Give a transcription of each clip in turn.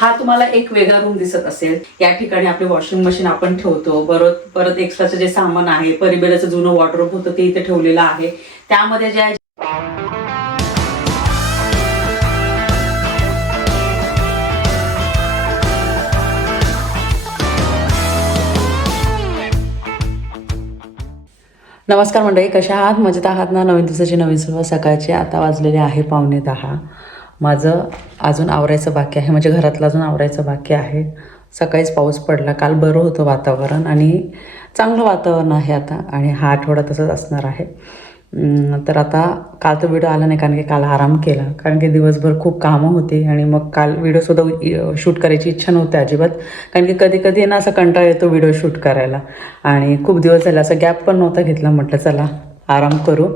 हा तुम्हाला एक वेगळा रूम दिसत असेल. या ठिकाणी आपली वॉशिंग मशीन आपण ठेवतो. परत एक्स्ट्राचं जे सामान आहे, परिबेलाचं जुनं वॉर्डरोब होतं ते इथे ठेवलेलं आहे. त्यामध्ये ज्या नमस्कार मंडळी, कशा आहात? मजेत आहात ना? नवीन दिवसाची नवीन सुरुवात सकाळची. आता वाजलेले आहे 9:45. माझं अजून आवरायचं बाकी आहे, म्हणजे घरातलं अजून आवरायचं बाकी आहे. सकाळीच पाऊस पडला, काल बरं होतं वातावरण आणि चांगलं वातावरण आहे आता, आणि हा आठवडा तसंच असणार आहे. तर आता काल तो व्हिडिओ आला नाही, कारण की काल आराम केला, कारण की दिवसभर खूप कामं होती. आणि मग काल व्हिडिओसुद्धा शूट करायची इच्छा नव्हती अजिबात, कारण की कधी कधी ना असं कंटाळा येतो व्हिडिओ शूट करायला. आणि खूप दिवस झाले असं गॅप पण नव्हता घेतला. म्हटलं चला आराम करू,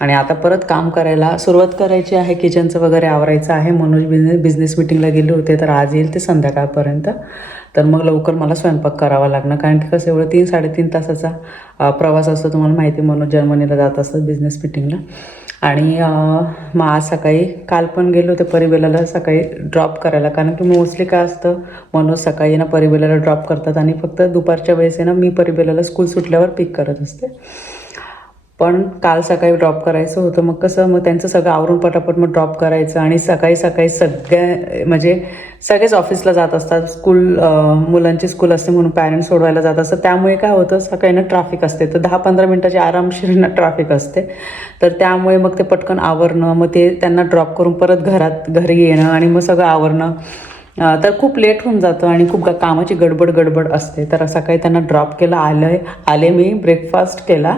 आणि आता परत काम करायला सुरुवात करायची आहे. किचनचं वगैरे आवरायचं आहे. मनोज बिझनेस मीटिंगला गेले होते, तर आज येईल ते संध्याकाळपर्यंत. तर मग लवकर मला स्वयंपाक करावा लागणार, कारण की कसं एवढं 3-3.5 तासाचा प्रवास असतो. तुम्हाला माहिती, मनोज जर्मनीला जात असतात बिझनेस मीटिंगला. आणि मग आज सकाळी काल पण गेलो होते परिबेलाला सकाळी ड्रॉप करायला, कारण की मोस्टली काय असतं, मनोज सकाळी ना परिबेलाला ड्रॉप करतात आणि फक्त दुपारच्या वेळेस आहे ना मी परिबेलाला स्कूल सुटल्यावर पिक करत असते. पण काल सकाळी ड्रॉप करायचं होतं. मग कसं, मग त्यांचं सगळं आवरून पटापट मग ड्रॉप करायचं. आणि सकाळी म्हणजे सगळेच ऑफिसला जात असतात, मुलांची स्कूल असते म्हणून पॅरेंट्स सोडवायला जात असतात. त्यामुळे काय होतं, सकाळी ना ट्रॅफिक असते, तर 10-15 मिनटाची आरामशीर ना ट्रॅफिक असते. तर त्यामुळे मग ते पटकन आवरणं, मग ते त्यांना ड्रॉप करून परत घरी येणं आणि मग सगळं आवरणं, तर खूप लेट होऊन जातं आणि खूप कामाची गडबड असते. तर सकाळी त्यांना ड्रॉप केलं, आले मी ब्रेकफास्ट केला,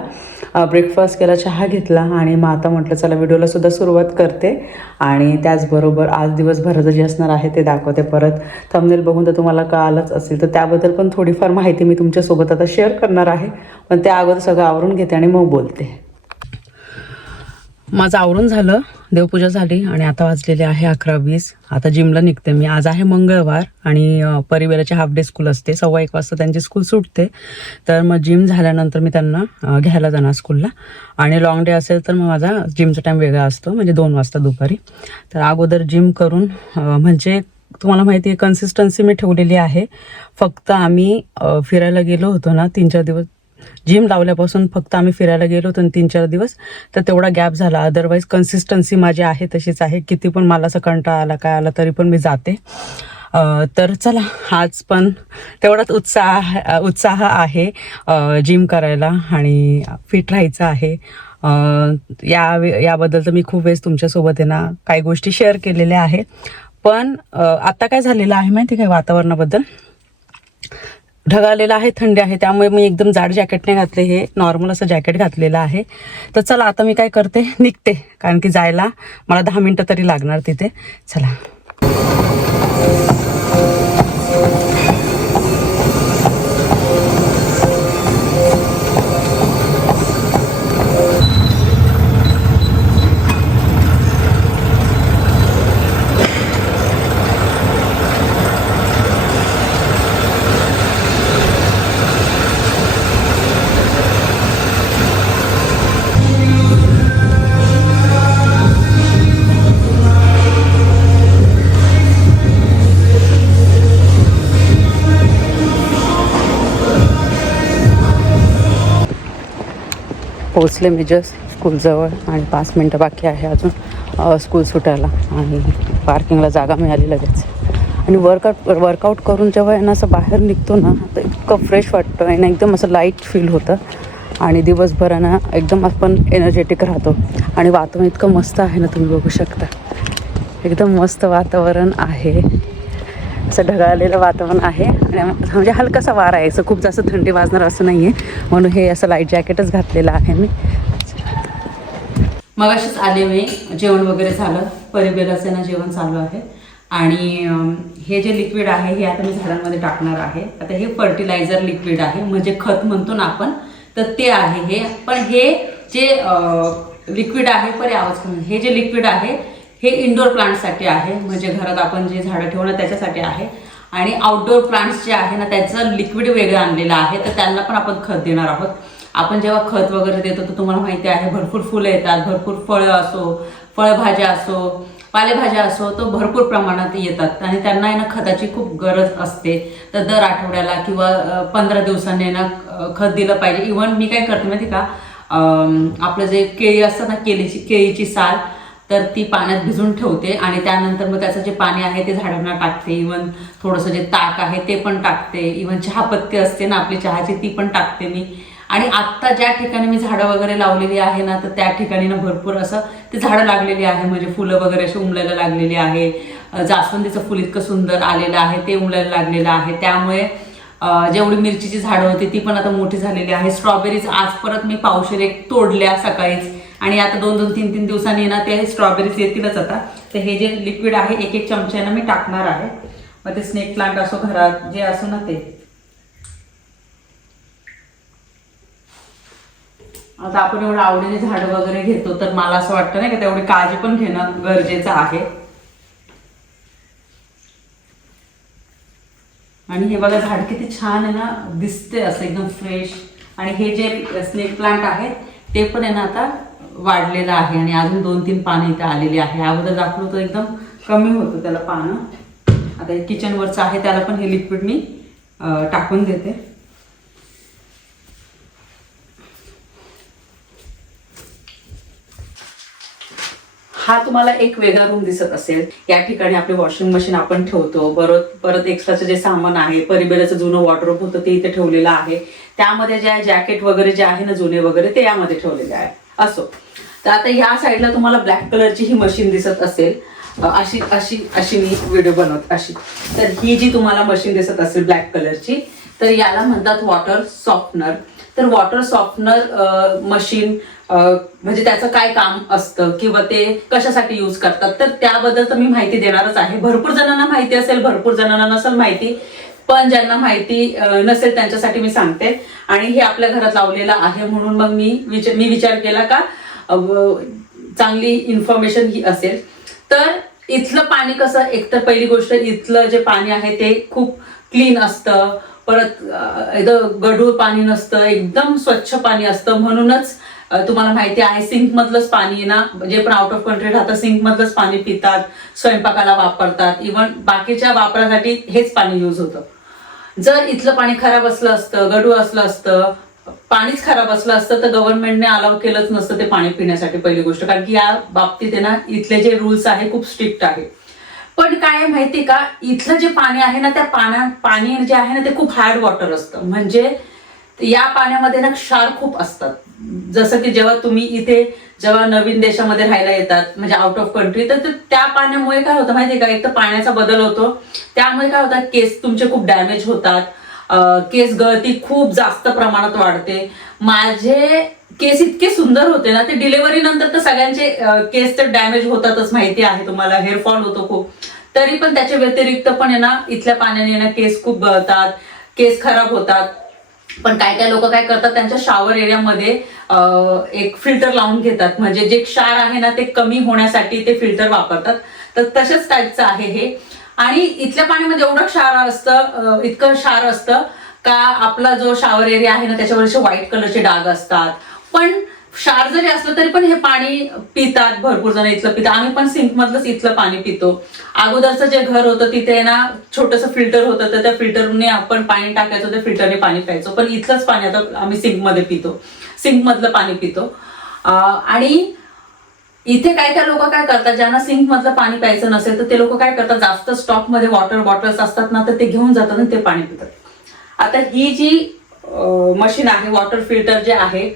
चहा घेतला, आणि मग आता म्हटलं चला व्हिडिओला सुद्धा सुरुवात करते. आणि त्याचबरोबर आज दिवसभराचं जे असणार आहे ते दाखवते. परत थंबनेल बघून तर तुम्हाला कळालंच असेल, तर त्याबद्दल पण थोडीफार माहिती मी तुमच्यासोबत आता शेअर करणार आहे. पण त्या अगोदर सगळं आवरून घेते आणि मग बोलते. माझं आवरून झालं, देवपूजा झाली, आणि आता वाजलेले आहे 11:20. आता जिमला निघते मी. आज आहे मंगळवार आणि परिवाराची हाफ डे स्कूल असते. 1:15 वाजता त्यांची स्कूल सुटते. तर मग जिम झाल्यानंतर मी त्यांना घ्यायला जाणार स्कूलला. आणि लॉंग डे असेल तर मग माझा जिमचा टाईम वेगळा असतो, म्हणजे 2 वाजता दुपारी. तर अगोदर जिम करून, म्हणजे तुम्हाला माहिती आहे कन्सिस्टन्सी मी ठेवलेली आहे. फक्त आम्ही फिरायला गेलो होतो ना 3-4 दिवस, जिम लावल्यापासून फक्त आम्ही फिरायला गेलो होतो 3-4 दिवस, तर तेवढा गॅप झाला. अदरवाईज कन्सिस्टन्सी माझी आहे तशीच आहे. किती पण मला असं कंटाळा आला काय आला तरी पण मी जाते. तर चला, आज पण तेवढाच उत्साह आहे जिम करायला आणि फिट राहायचं आहे. याबद्दल तर मी खूप वेळेस तुमच्यासोबत आहे ना काही गोष्टी शेअर केलेल्या आहे. पण आता काय झालेलं आहे माहिती काय, वातावरणाबद्दल ढगाळलेलं आहे, थंडी आहे, त्यामुळे मी एकदम जाड जॅकेट नाही घातले, हे नॉर्मल असं जॅकेट घातलेलं आहे. तर चला आता मी काय करते, निघते, कारण की जायला मला 10 मिनटं तरी लागणार तिथे. चला. पोचले मी जस्ट स्कूलजवळ, आणि 5 मिनटं बाकी आहे अजून स्कूल सुटायला. आणि पार्किंगला जागा मिळाली लगेच. आणि वर्कआउट करून जेव्हा आहे ना असं बाहेर निघतो ना, तर इतकं फ्रेश वाटतं आणि एकदम असं लाईट फील होतं. आणि दिवसभर ना एकदम आपण एनर्जेटिक राहतो. आणि वातावरण इतकं मस्त आहे ना, तुम्ही बघू शकता, एकदम मस्त वातावरण आहे. असं ढगाळलेलं वातावरण आहे, आणि म्हणजे हलकासा वारा आहे. असं खूप जास्त थंडी वाजणार असं नाही आहे, म्हणून हे असं लाईट जॅकेटच घातलेलं आहे मी. मग अशीच आले मी, जेवण वगैरे झालं, परिबेलाचं ना जेवण चालू आहे. आणि हे जे लिक्विड आहे हे आता मी झाडांमध्ये टाकणार आहे. आता हे फर्टिलायझर लिक्विड आहे, म्हणजे खत म्हणतो ना आपण, तर ते आहे हे. पण हे जे लिक्विड आहे, हे जे लिक्विड आहे हे इंडोर प्लांट्ससाठी आहे, म्हणजे घरात आपण जे झाडं ठेवणं त्याच्यासाठी आहे. आणि आउटडोर प्लांट्स जे आहे ना त्याचं लिक्विड वेगळं आणलेलं आहे, तर त्यांना पण आपण खत देणार आहोत. आपण जेव्हा खत वगैरे देतो तर तुम्हाला माहिती आहे भरपूर फुलं येतात, भरपूर फळं असो, फळभाज्या असो, पालेभाज्या असो तो भरपूर प्रमाणात येतात आणि त्यांना आहे ना खताची खूप गरज असते. तर दर आठवड्याला किंवा 15 दिवसांनी ना खत दिलं पाहिजे. इव्हन मी काय करते माहिती का, आपलं जे केळी असतं ना, केळीची साल, तर ती पाण्यात भिजून ठेवते आणि त्यानंतर मग त्याचं जे पाणी आहे ते झाडांना टाकते. इव्हन थोडंसं जे ताक आहे ते पण टाकते. इव्हन चहापत्ती असते ना आपली चहाची, ती पण टाकते मी. आणि आत्ता ज्या ठिकाणी मी झाडं वगैरे लावलेली आहे ना, तर त्या ठिकाणी ना भरपूर असं ते झाडं लागलेली आहे. म्हणजे फुलं वगैरे अशी उमलायला लागलेली आहे. जास्वंदीचं फुल इतकं सुंदर आलेलं आहे ते उमलायला लागलेलं आहे. त्यामुळे जेवढी मिरचीची झाडं होती ती पण आता मोठी झालेली आहे. स्ट्रॉबेरीज आज परत मी पावशेर एक तोडल्या सकाळीच आणि आता 2-2, 3-3 दिवसांनी ना ते स्ट्रॉबेरीज येतीलच आता. तर हे जे लिक्विड आहे 1-1 चमच्यानं मी टाकणार आहे. मग ते स्नेक प्लांट असो घरात जे असो ना ते. आता आपण एवढं आवडीने झाडं वगैरे घेतो तर मला असं वाटतं नाही का तेवढी काळजी पण घेणं गरजेचं आहे. आणि हे बघा झाड किती छान आहे ना, दिसते असं एकदम फ्रेश. आणि हे जे स्नेक प्लांट आहेत ते पण आहे ना आता वाढलेलं आहे आणि अजून 2-3 पानं इथे आलेली आहे. अगोदर दाखवलं होतं एकदम कमी होतं त्याला पानं. आता हे किचनवरचं आहे त्याला पण हे लिक्विड मी टाकून देते. हा तुम्हाला एक वेगळा रूम दिसत असेल. या ठिकाणी आपले वॉशिंग मशीन आपण ठेवतो. परत एक्स्ट्राचं जे सामान आहे, परिबेराचं जुनं वॉर्डरोब होतं ते इथे ठेवलेलं आहे. त्यामध्ये जे जॅकेट वगैरे जे आहे ना जुने वगैरे ते यामध्ये ठेवलेले आहे. असो, तर आता ह्या साईडला तुम्हाला ब्लॅक कलरची ही मशीन दिसत असेल. अशी अशी अशी मी व्हिडिओ बनवत अशी. तर ही जी तुम्हाला मशीन दिसत असेल ब्लॅक कलरची, तर याला म्हणतात वॉटर सॉफ्टनर. तर वॉटर सॉफ्टनर मशीन म्हणजे त्याचं काय काम असतं किंवा ते कशासाठी यूज करतात, तर त्याबद्दल तर मी माहिती देणारच आहे. भरपूर जणांना माहिती असेल, भरपूर जणांना नसेल माहिती, पण ज्यांना माहिती नसेल त्यांच्यासाठी मी सांगते. आणि हे आपल्या घरात लावलेलं आहे म्हणून मग मी विचार केला का चांगली इन्फॉर्मेशन ही असेल. तर इथलं पाणी कसं, एकतर पहिली गोष्ट इथलं जे पाणी आहे ते खूप क्लीन असतं. परत एकदम गढूळ पाणी नसतं, एकदम स्वच्छ पाणी असतं. म्हणूनच तुम्हाला माहिती आहे सिंक मधलंच पाणी ना, जे पण आउट ऑफ कंट्री राहतं सिंक मधलंच पाणी पितात, स्वयंपाकाला वापरतात, इव्हन बाकीच्या वापरासाठी हेच पाणी यूज होतं. जर इथलं पाणी खराब असलं असतं, गढूळ असलं असतं, पाणीच खराब असलं असतं तर गव्हर्नमेंटने अलाउ केलंच नसतं ते पाणी पिण्यासाठी पहिली गोष्ट. कारण की या बाबतीत आहे ना इथले जे रूल्स आहे खूप स्ट्रिक्ट आहे. पण काय माहिती का, इथलं जे पाणी आहे ना, त्या पाणी जे आहे ना ते खूप हार्ड वॉटर असतं. म्हणजे या पाण्यामध्ये ना क्षार खूप असतात. जसं की जेव्हा तुम्ही इथे जेव्हा नवीन देशामध्ये राहायला येतात म्हणजे आउट ऑफ कंट्री, तर त्या पाण्यामुळे काय होतं माहितीये का, एक तर पाण्याचा बदल होतो, त्यामुळे काय होतात केस तुमचे खूप डॅमेज होतात. केस गळती खूप जास्त प्रमाणात वाढते. माझे केस इतके सुंदर होते ना, ते डिलिव्हरी नंतर तर सगळ्यांचे केस तर डॅमेज होतातच, माहिती आहे तुम्हाला, हेअरफॉल होतो खूप. तरी पण त्याच्या व्यतिरिक्त पण आहे ना इथल्या पाण्याने ना केस खूप गळतात, केस खराब होतात. पण काय काय लोक काय करतात, त्यांच्या शॉवर एरियामध्ये एक फिल्टर लावून घेतात. म्हणजे जे क्षार आहे ना ते कमी होण्यासाठी ते फिल्टर वापरतात. तर तशाच टाईपचं आहे हे. आणि इथल्या पाण्यामध्ये एवढं क्षार असतं, इतकं क्षार असतं का आपला जो शॉवर एरिया आहे ना त्याच्यावर व्हाईट कलरचे डाग असतात. पण क्षार जरी असलं तरी पण हे पाणी पितात, भरपूर जण इथलं पितात. आम्ही पण सिंक मधलंच इथलं पाणी पितो. अगोदरचं जे घर होतं तिथे ना छोटंसं फिल्टर होतं, तर त्या फिल्टरने आपण पाणी टाकायचो, त्या फिल्टरने पाणी प्यायचो. पण इथलंच पाणी आता आम्ही सिंक मध्ये पितो, सिंक मधलं पाणी पितो. आणि इथे काय काय लोक काय करतात, ज्यांना सिंक मधलं पाणी प्यायचं नसेल तर ते लोक काय करतात, जास्त स्टॉक मध्ये वॉटर बॉटल्स असतात ना, तर ते घेऊन जातात आणि ते पाणी पितात. आता ही जी मशीन आहे वॉटर फिल्टर जे आहे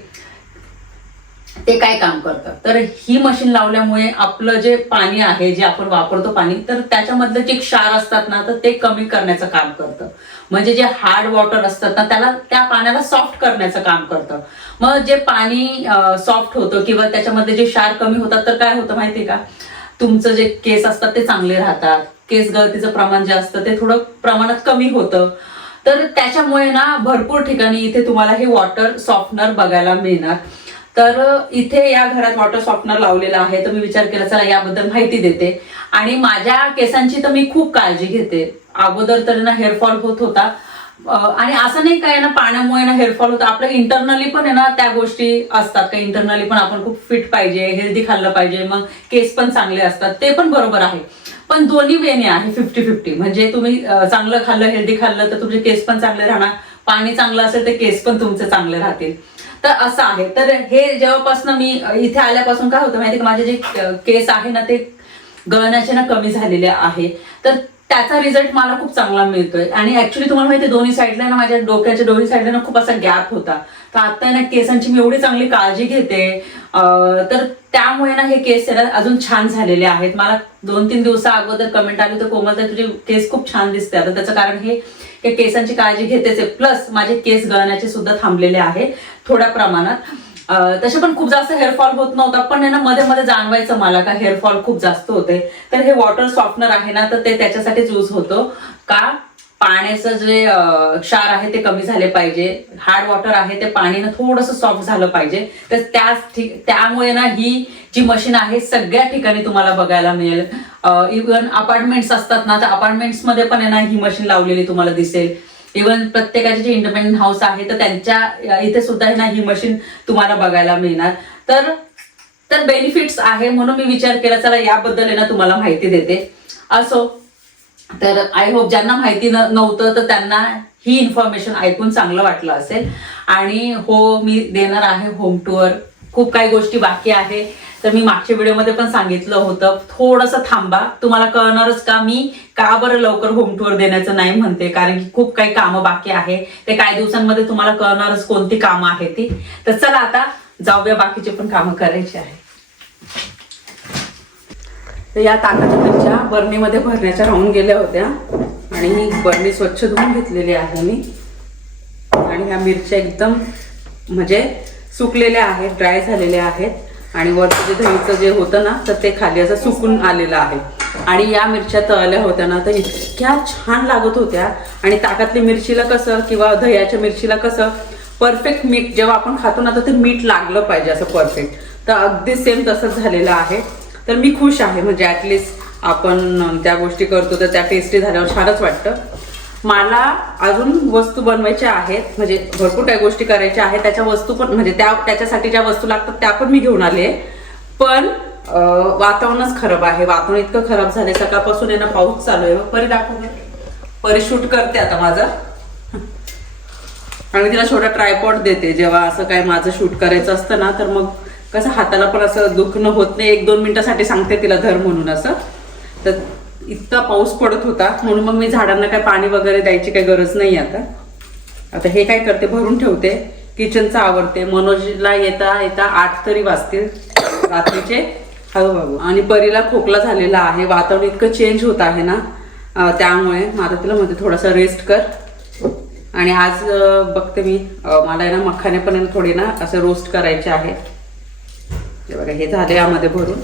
ते काय काम करतं, तर ही मशीन लावल्यामुळे आपलं जे पाणी आहे जे आपण वापरतो पाणी, तर त्याच्यामधले जे क्षार असतात ना तर ते कमी करण्याचं काम करतं. म्हणजे जे हार्ड वॉटर असतात ना त्याला, त्या पाण्याला सॉफ्ट करण्याचं काम करतं. मग जे पाणी सॉफ्ट होतं किंवा त्याच्यामधले जे क्षार कमी होतात तर काय होतं माहितीये का, तुमचं जे केस असतात ते चांगले राहतात. केस गळतीचं प्रमाण जे असतं ते थोडं प्रमाणात कमी होतं. तर त्याच्यामुळे ना भरपूर ठिकाणी इथे तुम्हाला हे वॉटर सॉफ्टनर बघायला मिळणार. तर इथे या घरात वॉटर सॉफ्टनर लावलेला आहे, तर मी विचार केला चला याबद्दल माहिती देते. आणि माझ्या केसांची तर मी खूप काळजी घेते. अगोदर तर ना हेअरफॉल होत होता, आणि असं नाही काय ना पाण्यामुळे ना हेअरफॉल होतं, आपलं इंटरनली पण आहे ना त्या गोष्टी असतात का, इंटरनली पण आपण खूप फिट पाहिजे, हेल्दी खाल्लं पाहिजे, मग केस पण चांगले असतात, ते पण बरोबर आहे. पण दोन्ही वेने आहे 50-50. म्हणजे तुम्ही चांगलं खाल्लं, हेल्दी खाल्लं तर तुमचे केस पण चांगले राहणार, पाणी चांगलं असेल तर केस पण तुमचे चांगले राहतील. तर असं आहे. तर हे जेव्हापासून मी इथे आल्यापासून काय होतं माहिती का, माझे जे केस आहे ना ते गळण्याचे ना कमी झालेले आहे. तर त्याचा रिझल्ट मला खूप चांगला मिळतोय. आणि ऍक्च्युली तुम्हाला माहिती दोन्ही साईडला ना, माझ्या डोक्याच्या दोन्ही साईडला ना खूप असा गॅप होता. तर आता ना केसांची मी एवढी चांगली काळजी घेते, तर त्यामुळे ना हे केस अजून छान झालेले आहेत. मला 2-3 दिवसा अगोदर कमेंट आली होती, कोमलताई तुझे केस खूप छान दिसते. आता त्याचं कारण हे केसांची काळजी घेतेच आहे, प्लस माझे केस गळण्याचे सुद्धा थांबलेले आहे थोड्या प्रमाणात. तसे पण खूप जास्त हेअरफॉल होत नव्हता, पण ना मध्ये मध्ये जाणवायचं मला का हेअरफॉल खूप जास्त होते. तर हे वॉटर सॉफ्टनर आहे ना, तर ते त्याच्यासाठीच यूज होतो का, पाण्याचं जे क्षार आहे ते कमी झाले पाहिजे, हार्ड वॉटर आहे ते पाणीनं थोडंसं सॉफ्ट झालं पाहिजे. तर त्यामुळे ना ही जी मशीन आहे सगळ्या ठिकाणी तुम्हाला बघायला मिळेल. इव्हन अपार्टमेंट्स असतात ना, तर अपार्टमेंट्स मध्ये पण आहे ना ही मशीन लावलेली तुम्हाला दिसेल. इव्हन प्रत्येकाचे जे इंडिपेंडंट हाऊस आहे तर त्यांच्या इथे सुद्धा ना ही मशीन तुम्हाला बघायला मिळणार. तर बेनिफिट्स आहे, म्हणून मी विचार केला चला याबद्दल आहे ना तुम्हाला माहिती देते. असो, तर आय होप ज्यांना माहिती नव्हतं तर त्यांना ही इन्फॉर्मेशन ऐकून चांगलं वाटलं असेल. आणि हो, मी देणार आहे होम टूर. खूप काही गोष्टी बाकी आहे, तर मी मागच्या व्हिडिओमध्ये पण सांगितलं होतं थोडंसं थांबा, तुम्हाला कळणारच का मी का बरं लवकर होम टूर देण्याचं नाही म्हणते, कारण की खूप काही कामं बाकी आहे. ते काही दिवसांमध्ये तुम्हाला कळणारच कोणती कामं आहे ती. तर चला आता जाऊया, बाकीचे पण कामं करायची आहे. तर या ताकाच्या मिरच्या बरणीमध्ये भरण्याच्या राहून गेल्या होत्या आणि बरणी स्वच्छ धुवून घेतलेली आहे मी. आणि ह्या मिरच्या एकदम म्हणजे सुकलेल्या आहेत, ड्राय झालेल्या आहेत. आणि वरचं जे दहीचं जे होतं ना तर ते खाली असं सुकून आलेलं आहे. आणि या मिरच्या तळल्या होत्या ना तर इतक्या छान लागत होत्या. आणि ताकातली मिरचीला कसं किंवा दह्याच्या मिरचीला कसं परफेक्ट मीठ जेव्हा आपण खातो ना तर ते मीठ लागलं पाहिजे असं परफेक्ट. तर अगदी सेम तसंच झालेलं आहे. तर मी खुश आहे, म्हणजे ॲटलिस्ट आपण त्या गोष्टी करतो तर त्या टेस्टी झाल्यावर छानच वाटतं. मला अजून वस्तू बनवायच्या आहेत, म्हणजे भरपूर काही गोष्टी करायच्या आहेत. त्याच्या वस्तू पण म्हणजे त्याच्यासाठी ज्या वस्तू लागतात त्या पण मी घेऊन आले. पण वातावरणच खराब आहे. वातावरण इतकं खराब झालंय, सकाळपासून आहे ना पाऊस चालू आहे. परी दाखव, परी शूट करते आता माझं. आणि तिला छोटा ट्रायपॉड देते जेव्हा असं काय माझं शूट करायचं असतं ना, तर मग कसं हाताला पण असं दुखणं होत नाही. 1-2 मिनिटासाठी सांगते तिला धर म्हणून असं. तर इतका पाऊस पडत होता म्हणून मग मी झाडांना काय पाणी वगैरे द्यायची काही गरज नाही. आता हे काय करते, भरून ठेवते, किचनचं आवरते. मनोजला येता येता 8 तरी वाजतील रात्रीचे. हळूहळू. आणि परीला खोकला झालेला आहे, वातावरण इतकं चेंज होत आहे ना, त्यामुळे माझं तिला म्हणते थोडासा रेस्ट कर. आणि आज बघते मी, मला आहे ना मखाने पण थोडे ना असं रोस्ट करायचे आहे. हे बघा, हे झाले यामध्ये भरून.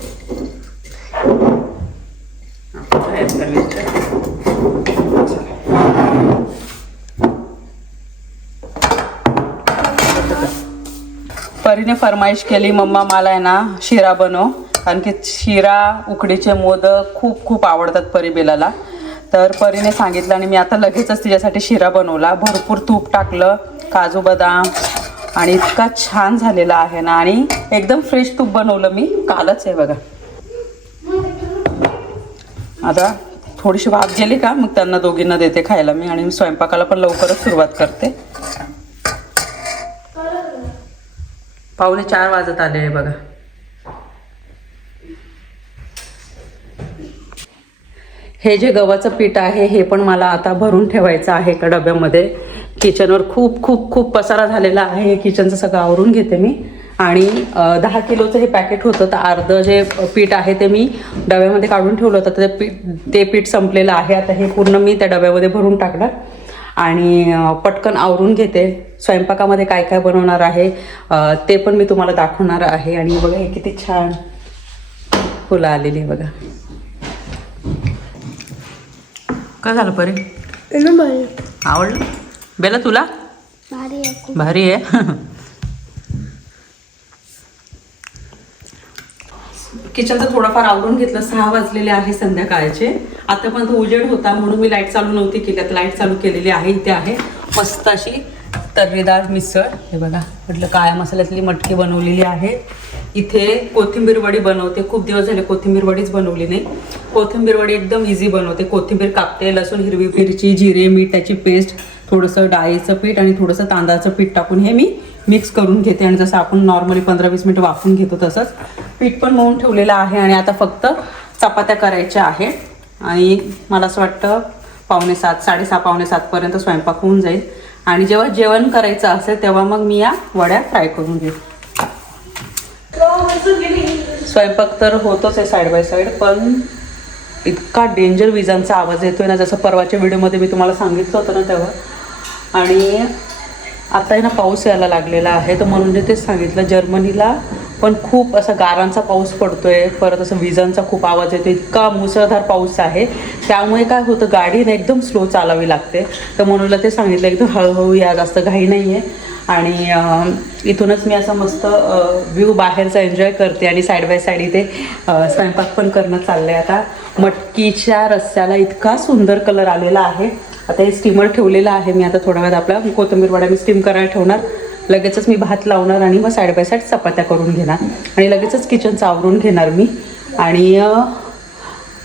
परीने फरमाईश केली, मम्मा मला आहे ना शिरा बनव, कारण की शिरा, उकडीचे मोदक खूप खूप आवडतात परी बेलाला. तर परीने सांगितलं आणि मी आता लगेचच तिच्यासाठी शिरा बनवला. भरपूर तूप टाकलं, काजू बदाम, आणि इतका छान झालेला आहे ना. आणि एकदम फ्रेश तूप बनवलं मी, कालच आहे बघा. आता थोडीशी वाफ गेली का मग त्यांना दोघींना देते खायला मी. आणि स्वयंपाकाला पण लवकरच सुरुवात करते. 3:45 वाजत आले आहे बघा. हे जे गव्हाचं पीठ आहे हे पण मला आता भरून ठेवायचं आहे एका डब्यामध्ये. किचनवर खूप खूप खूप पसारा झालेला आहे. किचनचं सगळं आवरून घेते मी. आणि 10 किलोचं हे पॅकेट होतं, तर अर्धं जे पीठ आहे ते मी डब्यामध्ये काढून ठेवलं होतं. तर ते पीठ संपलेलं आहे. आता हे पूर्ण मी त्या डब्यामध्ये भरून टाकणार आणि पटकन आवरून घेते. स्वयंपाकामध्ये काय काय बनवणार आहे ते पण मी तुम्हाला दाखवणार आहे. आणि बघा हे किती छान फुलं आलेली बघा. काय झालं परी? आवडलं बेला तुला? भारी आहे. किचनचं थोडंफार आवरून घेतलं. 6 वाजलेले आहे संध्याकाळचे. आता पण तो उजेड होता म्हणून मी लाईट चालू नव्हती केली. आता लाईट चालू केलेली आहे. इथे आहे मस्त अशी तर्रीदार मिसळ. हे बघा म्हटलं काळ्या मसाल्यातली मटकी बनवलेली आहे. इथे कोथिंबीर वडी बनवते. खूप दिवस झाले कोथिंबीर वडीच बनवली नाही. कोथिंबीर वडी एकदम इझी बनवते. कोथिंबीर कापते, लसूण, हिरवी मिरची, जिरे, मीठ, त्याची पेस्ट, थोडंसं डाळीचं पीठ आणि थोडंसं तांदळाचं पीठ टाकून हे मी मिक्स करून घेते. आणि जसं आपण नॉर्मली 15-20 मिनिटं वाफून घेतो तसंच पीठ पण मळून ठेवलेलं आहे. आणि आता फक्त चपात्या करायच्या आहे. आणि मला असं वाटतं 6:45, 7:30, 6:45 स्वयंपाक होऊन जाईल. आणि जेव्हा जेवण करायचं असेल तेव्हा मग मी या वड्या फ्राय करून घेईन. स्वयंपाक तर होतोच आहे साईड बाय साईड, पण इतका डेंजर विजांचा आवाज येतोय ना, जसं परवाच्या व्हिडिओमध्ये मी तुम्हाला सांगितलं होतं ना तेव्हा. आणि आता आहे ना पाऊस यायला लागलेला आहे, तर म्हणून तेच सांगितलं. जर्मनीला पण खूप असा गारांचा पाऊस पडतोय, परत असं विजांचा खूप आवाज येतो. इतका मुसळधार पाऊस आहे, त्यामुळे काय होतं गाडीने एकदम स्लो चालावी लागते. तर म्हणून ते सांगितलं एकदम हळूहळू या, जास्त घाई नाही आहे. आणि इथूनच मी असं मस्त व्ह्यू बाहेरचा एन्जॉय करते. आणि साईड बाय साईड इथे स्वयंपाक पण करणं चाललं आहे. आता मटकीच्या रस्स्याला इतका सुंदर कलर आलेला आहे. आता हे स्टीमर ठेवलेलं आहे मी. आता थोड्या वेळात आपला कोथिंबीर वडा मी स्टीम करायला ठेवणार. लगेचच मी भात लावणार आणि मग साईड बाय साईड चपात्या करून घेणार. आणि लगेचच किचनचं आवरून घेणार मी. आणि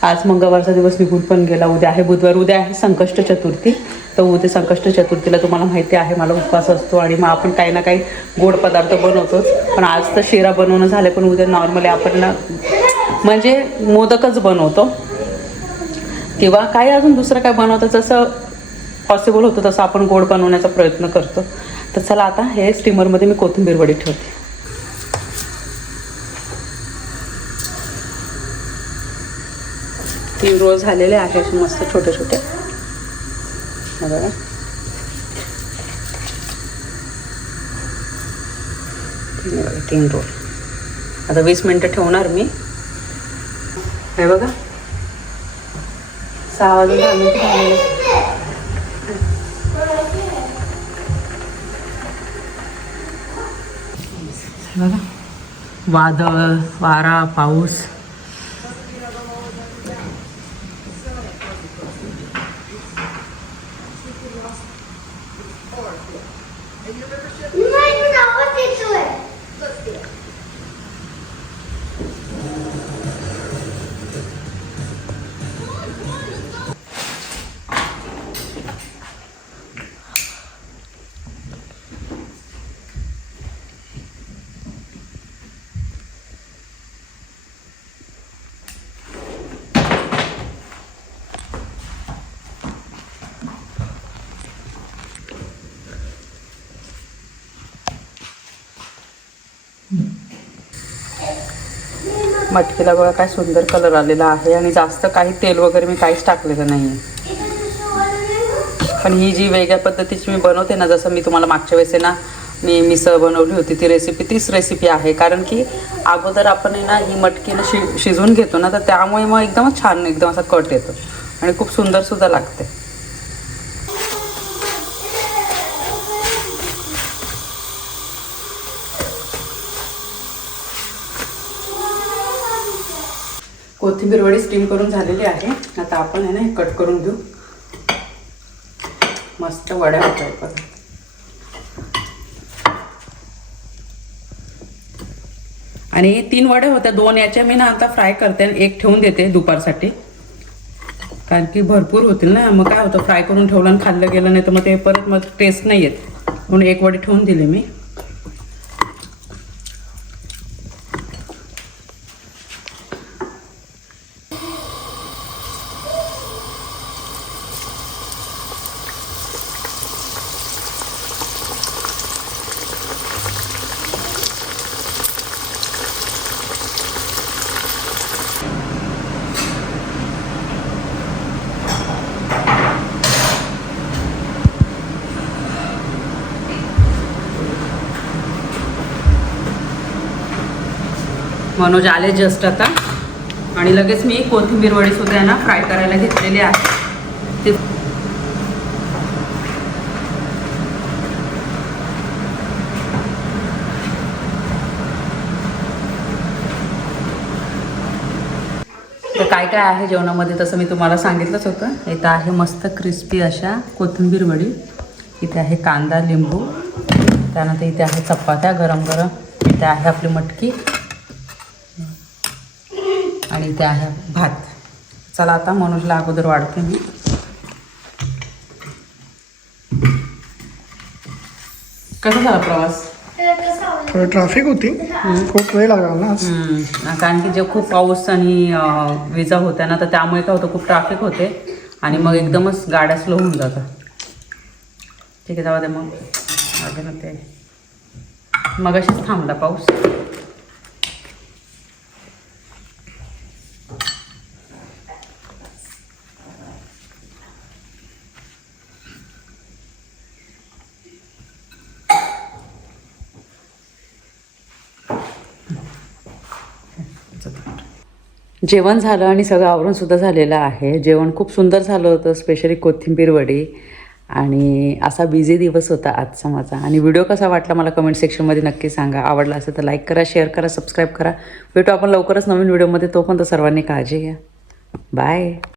आज मंगळवारचा दिवस निघून पण गेला. उद्या आहे बुधवार, उद्या आहे संकष्ट चतुर्थी. तर उद्या संकष्ट चतुर्थीला तुम्हाला माहिती आहे मला उपवास असतो. आणि मग आपण काही ना काही गोड पदार्थ बनवतोच. पण आज तर शिरा बनवणं झालं, पण उद्या नॉर्मली आपण ना म्हणजे मोदकच बनवतो किंवा काही अजून दुसरं काय बनवतं. जसं पॉसिबल होतं तसं आपण गोड बनवण्याचा प्रयत्न करतो. तर चला आता हे स्टीमरमध्ये मी कोथिंबीर वडी ठेवते. तीन रोल झालेले आहे असे मस्त छोटे छोटे. बघा 3 रोल. आता 20 मिनिटं ठेवणार मी. हे बघा 6 वाजून झाले. बघा वादळ, वारा, पाऊस. मटकीला बघा काय सुंदर कलर आलेला आहे. आणि जास्त काही तेल वगैरे मी काहीच टाकलेलं नाही आहे. पण ही जी वेगळ्या पद्धतीची मी बनवते ना, जसं मी तुम्हाला मागच्या वेळेस ना मी मिसळ बनवली होती ती रेसिपी, तीच रेसिपी आहे. कारण की अगोदर आपण ना ही मटकीला शिजवून घेतो ना, तर त्यामुळे मग एकदमच छान एकदम असा कट येतो आणि खूप सुंदरसुद्धा लागते. कोथिंबीर वडी स्टीम करून झालेली आहे. आता आपण आहे ना हे कट करून घेऊ. मस्त वड्या होतात बघा. आणि 3 वड्या होत्या. 2 याच्या मी ना आता फ्राय करते आणि 1 ठेवून देते दुपारसाठी, कारण की भरपूर होतील ना. मग काय होतं फ्राय करून ठेवलं आणि खाल्लं गेलं नाही तर मग ते परत मग टेस्ट नाही येत. म्हणून 1 वडी ठेवून दिली मी. मनोज आले जस्ट आता. आणि लगेच मी कोथिंबीर वडी सुद्धा ना फ्राय करायला घेतलेली आहे. ते तर काय काय आहे जेवणामध्ये तसं मी तुम्हाला सांगितलंच होतं. इथं आहे मस्त क्रिस्पी अशा कोथिंबीर वडी. इथे आहे कांदा लिंबू, त्यानंतर इथे आहे चपात्या गरम गरम, इथे आहे आपली मटकी आणि इथे आहे भात. चला आता मनोजला अगोदर वाढते मी. कसा झाला प्रवास? थोडी ट्रॅफिक होती, खूप वेळ लागला ना आज. कारण की जे खूप पाऊस आणि विजा होत्या ना, तर त्यामुळे काय होतं, खूप ट्रॅफिक होते आणि मग एकदमच गाड्या स्लो होऊन जातात. ठीक आहे, जाऊ दे मग. ते मग अशीच थांबला पाऊस. जेवण झालं आणि सगळं आवरूनसुद्धा झालेलं आहे. जेवण खूप सुंदर झालं होतं, स्पेशली कोथिंबीर वडी. आणि असा बिझी दिवस होता आजचा माझा. आणि व्हिडिओ कसा वाटला मला कमेंट सेक्शनमध्ये नक्की सांगा. आवडला असेल तर लाईक करा, शेअर करा, सबस्क्राईब करा. भेटू आपण लवकरच नवीन व्हिडिओमध्ये. तोपर्यंत सर्वांनी काळजी घ्या. बाय.